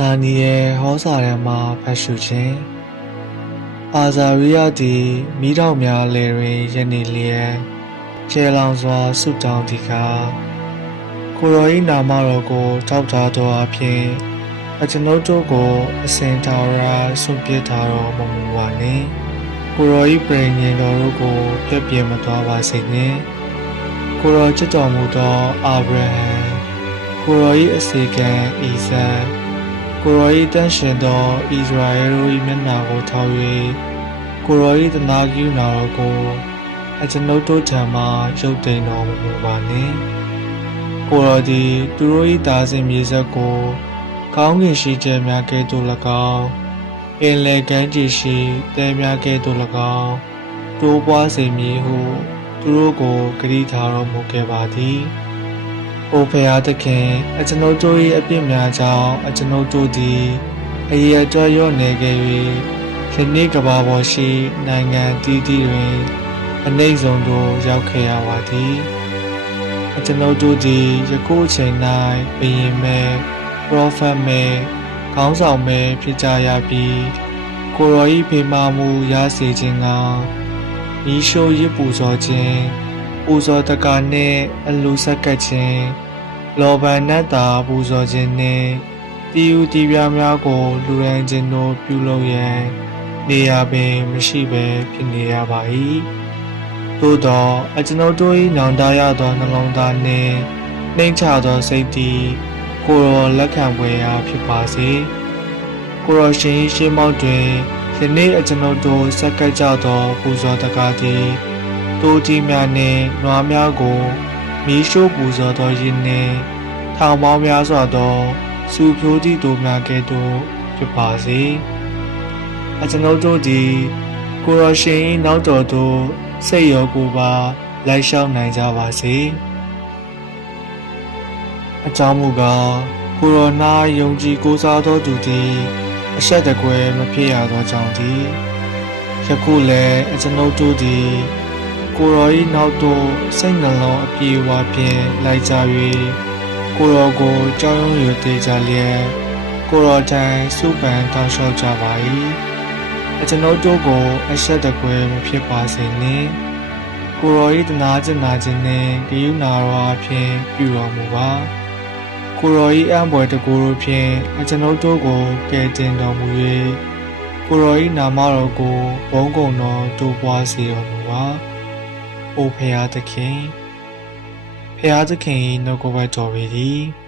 ဒါနီယယ်ဟောစာထဲမှာဖတ်ရှုခြင်းအာဇာရိယသည်မိတော်များလေတွင်ယနေ့လျက်ကျဲလောင်စွာဆုတောင်းသည်ကားကိုရော၏နာမတော်ကိုထောက်ထားသောအဖြစ်အကျွန်ုပ်တို့ကိုအစဉ်ထာဝရဆွန့်ပစ်ထားတော်မမူပါနှင့်ကိုရော၏ပြည့်ညင်တော်တို့ကိုပြည့်ပြည့်မသွားပါစေနှင့်ကိုရောချစ်တော်မူသောအာဗြဟံကိုရော၏အစေခံဣဇက်ကိုရော၏တန်ရှင်သောဣသရေလတို့၏မျက်နှာကိုထောက်၍ကိုရော၏တနာကရုဏာတော်ကိုအကျွန်ုပ်တို့ထံမှရုပ်သိမ်းတော်မူပါနှင့်ကိုရောသည်သူတို့၏သားစဉ်မြေဆက်ကိုကောင်းကင်ရှိကျဲများကဲ့သို့၎င်းပင်လယ်ကမ်းခြေရှိတဲများကဲ့သို့၎င်းတိုးပွားစေမည်ဟုသူတို့ကိုဂရုထားတော်မူခဲ့ပါသည်။အိုဖျားသခင်အကျွန်ုပ်တို့၏အပြစ်များကြောင့်အကျွန်ုပ်တို့သည်အရေအတွက်လျော့နေခဲ့၍ယနေ့ကမ္ဘာပေါ်ရှိနိုင်ငံတည်တည်တွင်အနှိမ့်ဆုံးသို့ရောက်ခဲ့ရပါသည်။အကျွန်ုပ်တို့သည်ယခုအချိန်၌ဘုရင်မဲပရောဖက်မဲခေါင်းဆောင်မဲဖြစ်ကြရပြီးကိုရော၏ဖေမာမှုရစေခြင်းကဤရှိုးရစ်ပူဇော်ခြင်းပူဇော်တကာနှင့်အလူဆက်ကပ်ခြင်းလောဘနတ်တာပူဇော်ခြင်းနှင့်တီယူတီပြားများကိုလူရန်ခြင်းတို့ပြုလုပ်ရန်နေရာပင်မရှိဘဲဖြစ်နေရပါ၏သို့သောအကျွန်ုပ်တို့၏နောင်တရသောနှလုံးသားနှင့်နှိမ့်ချသောစိတ်သည်ကိုရောလက်ခံပွဲရာဖြစ်ပါစေကိုရောရှင်ရှေးမောက်တွင်ယနေ့အကျွန်ုပ်တို့ဆက်ကပ်ကြသောပူဇော်တကားသည်တိုးကြီးများနှင့်နွားများကိုမီးရှို့ပူဇော်သောရင်းနှင့်ထောင်ပေါင်းများစွာသောစူဖြိုးသည့်တို့များကဲ့သို့ဖြစ်ပါစေအကျွန်ုပ်တို့သည်ကိုရောရှင်၏နောက်တော်သို့စိတ်ရောကိုယ်ပါလိုက်လျှောက်နိုင်ကြပါစေအကြောင်းမူကားကိုရိုနာယုံကြည်ကိုးစားသောသူသည်အဆက်တကွဲမဖြစ်ရသောကြောင့်သည်ယခုလည်းအကျွန်ုပ်တို့သည်ကိုရော၏နောက်သို့စိတ်နှလုံးအပြေဝဖြင့်လိုက်ကြ၍ကိုရောကိုကြောင်းရုံရသေးကြလျက်ကိုရောထံစုပန်တောင်းလျှောက်ကြပါ၏အကျွန်ုပ်တို့ကိုအဆက်တကွဲမဖြစ်ပါစေနှင့်ကိုရော၏တနာကျင်နာခြင်းနှင့်ဂရုဏာတော်အဖြင့်ပြုတော်မူပါကိုရော၏အံ့ဘွယ်တကူတို့ဖြင့်အကျွန်ုပ်တို့ကိုကယ်တင်တော်မူ၍ကိုရော၏နာမတော်ကိုဘုန်းကုံတော်တိုးပွားစေတော်မူပါ။အိုဖျားသခင်ဖျားသခင်၏နှုတ်ကပတ်တော်ပေသည်။